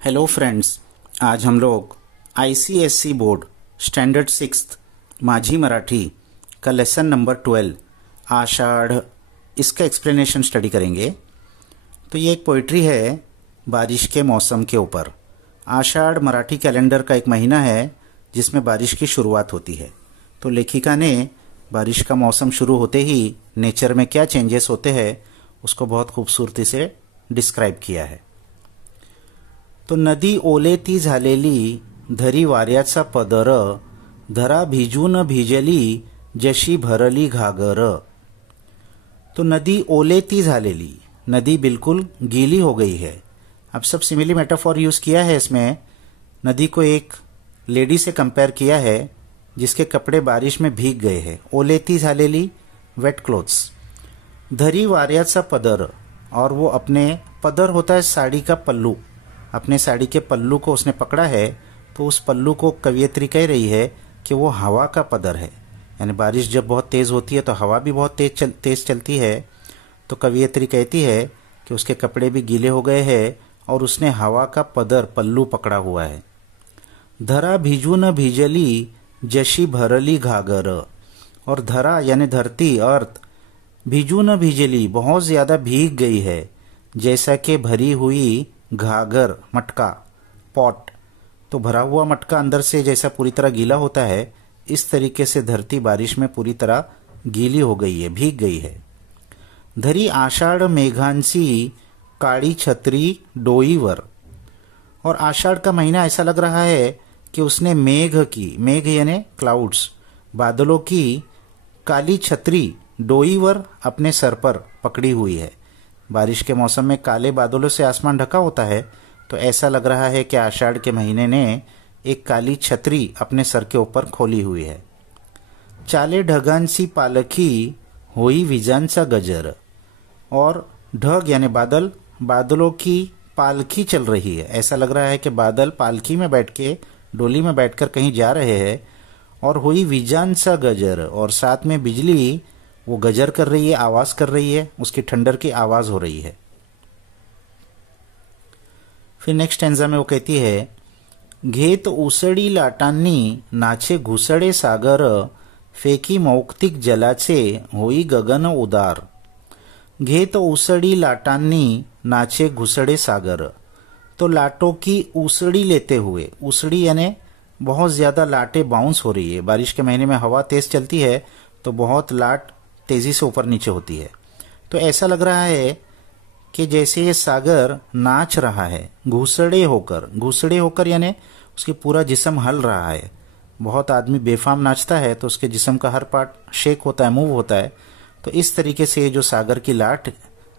Hello friends, आज हम लोग आईसीएसई बोर्ड स्टैंडर्ड 6 माझी मराठी का लेसन नंबर 12 आषाढ़ इसका एक्सप्लेनेशन स्टडी करेंगे। तो ये एक पोइट्री है बारिश के मौसम के ऊपर। आषाढ़ मराठी कैलेंडर का एक महीना है जिसमें बारिश की शुरुआत होती है। तो लेखिका ने बारिश का मौसम शुरू होते ही नेचर में क्या चेंजेस होते हैं उसको बहुत खूबसूरती से डिस्क्राइब किया है। तो नदी ओलेती झालेली धरी वाऱ्याचा पदर, धरा भिजून भिजली जशी भरली घागर। तो नदी ओलेती झालेली, नदी बिल्कुल गीली हो गई है। अब सब सिमिली मेटाफॉर यूज किया है इसमें। नदी को एक लेडी से कंपेयर किया है जिसके कपड़े बारिश में भीग गए हैं। ओलेती झालेली, वेट क्लोथ्स। धरी वाऱ्याचा पदर, और वो अपने पदर होता है साड़ी का पल्लू, अपने साड़ी के पल्लू को उसने पकड़ा है। तो उस पल्लू को कवियत्री कह रही है कि वो हवा का पदर है। यानी बारिश जब बहुत तेज होती है तो हवा भी बहुत तेज चलती है। तो कवियत्री कहती है कि उसके कपड़े भी गीले हो गए हैं और उसने हवा का पदर पल्लू पकड़ा हुआ है। धरा भिजून भिजली जशी भरली घागर, और धरा यानी धरती, अर्थ, भिजून भिजली बहुत ज्यादा भीग गई है, जैसा कि भरी हुई घागर, मटका, पॉट। तो भरा हुआ मटका अंदर से जैसा पूरी तरह गीला होता है, इस तरीके से धरती बारिश में पूरी तरह गीली हो गई है, भीग गई है। धरी आषाढ़ मेघांची काळी छत्री डोईवर, और आषाढ़ का महीना ऐसा लग रहा है कि उसने मेघ की, मेघ यानी क्लाउड्स, बादलों की काली छतरी डोईवर, अपने सर पर पकड़ी हुई है। बारिश के मौसम में काले बादलों से आसमान ढका होता है, तो ऐसा लग रहा है कि आषाढ़ के महीने ने एक काली छतरी अपने सर के ऊपर खोली हुई है। चाले ढगांची पालखी होई विजांचा गजर, और ढग यानी बादल, बादलों की पालखी चल रही है। ऐसा लग रहा है कि बादल पालखी में बैठ के, डोली में बैठकर कहीं जा रहे हैं। और हुई विजांचा गजर, और साथ में बिजली वो गजर कर रही है, आवाज कर रही है, उसकी ठंडर की आवाज हो रही है। फिर नेक्स्ट स्टैंजा में वो कहती है, घेत उसडी लाटांनी नाचे घुसडे सागर, फेकी मौक्तिक जलाचे होई गगन उदार। घेत उसडी लाटांनी नाचे घुसडे सागर, तो लाटों की उसड़ी लेते हुए, उसड़ी यानी बहुत ज्यादा लाटें बाउंस हो रही है। बारिश के महीने में हवा तेज चलती है तो बहुत लाट तेजी से ऊपर नीचे होती है। तो ऐसा लग रहा है कि जैसे ये सागर नाच रहा है, घुसड़े होकर। घुसड़े होकर यानी उसकी पूरा जिस्म हल रहा है। बहुत आदमी बेफाम नाचता है तो उसके जिस्म का हर पार्ट शेक होता है, मूव होता है। तो इस तरीके से जो सागर की लाट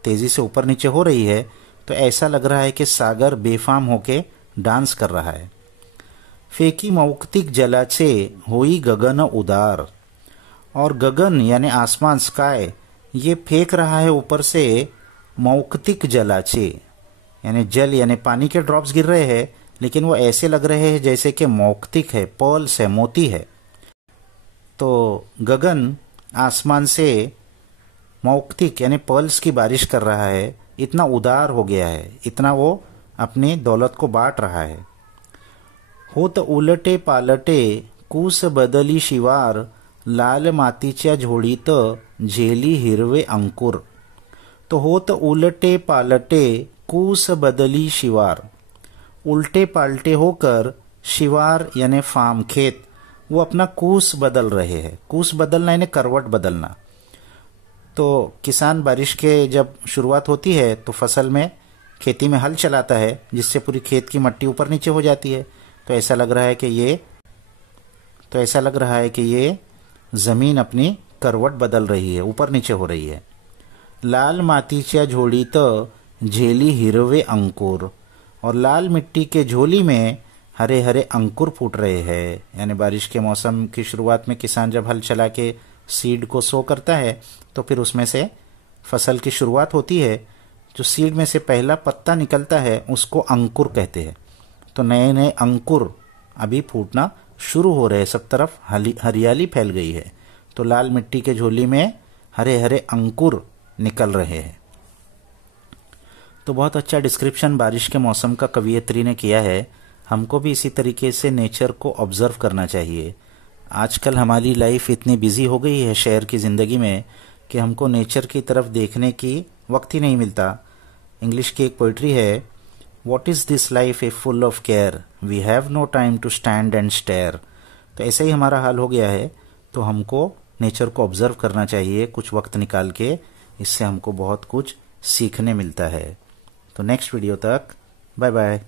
तेजी से ऊपर नीचे हो रही है, तो ऐसा लग रहा है कि सागर बेफाम होके डांस कर रहा है। फेकी मौक्तिक जलाचे होई गगन उदार, और गगन यानी आसमान, स्काई, ये फेंक रहा है ऊपर से मौक्तिक जलाचे, यानी जल यानी पानी के ड्रॉप्स गिर रहे हैं, लेकिन वो ऐसे लग रहे हैं जैसे कि मौक्तिक है, पर्ल्स है, मोती है। तो गगन आसमान से मौक्तिक यानी पर्ल्स की बारिश कर रहा है। इतना उदार हो गया है, इतना वो अपनी दौलत को बांट रहा है। होत उलटे पालटे कूस बदली शिवार, लाल मातीच्या झोळीत झेली हिरवे अंकुर। तो होत उलटे पालटे कूस बदली शिवार, उल्टे पाल्टे होकर शिवार यानी फार्म, खेत, वो अपना कूस बदल रहे हैं। कूस बदलना यानी करवट बदलना। तो किसान बारिश के जब शुरुआत होती है तो फसल में, खेती में हल चलाता है, जिससे पूरी खेत की मट्टी ऊपर नीचे हो जाती है। तो ऐसा लग रहा है कि ये जमीन अपनी करवट बदल रही है, ऊपर नीचे हो रही है। लाल मातीच्या झोळीत झेली हिरवे अंकुर, और लाल मिट्टी के झोली में हरे हरे अंकुर फूट रहे हैं। यानी बारिश के मौसम की शुरुआत में किसान जब हल चला के सीड को सो करता है तो फिर उसमें से फसल की शुरुआत होती है। जो सीड में से पहला पत्ता निकलता है उसको अंकुर कहते हैं। तो नए नए अंकुर अभी फूटना शुरू हो रहे हैं, सब तरफ हरियाली फैल गई है। तो लाल मिट्टी के झोली में हरे हरे अंकुर निकल रहे हैं। तो बहुत अच्छा डिस्क्रिप्शन बारिश के मौसम का कवियत्री ने किया है। हमको भी इसी तरीके से नेचर को ऑब्जर्व करना चाहिए। आजकल हमारी लाइफ इतनी बिजी हो गई है शहर की ज़िंदगी में कि हमको नेचर की तरफ देखने की वक्त ही नहीं मिलता। इंग्लिश की एक पोइट्री है, what is this life if full of care, we have no time to stand and stare. तो ऐसे ही हमारा हाल हो गया है। तो हमको नेचर को ऑब्जर्व करना चाहिए कुछ वक्त निकाल के। इससे हमको बहुत कुछ सीखने मिलता है। तो नेक्स्ट वीडियो तक बाय बाय।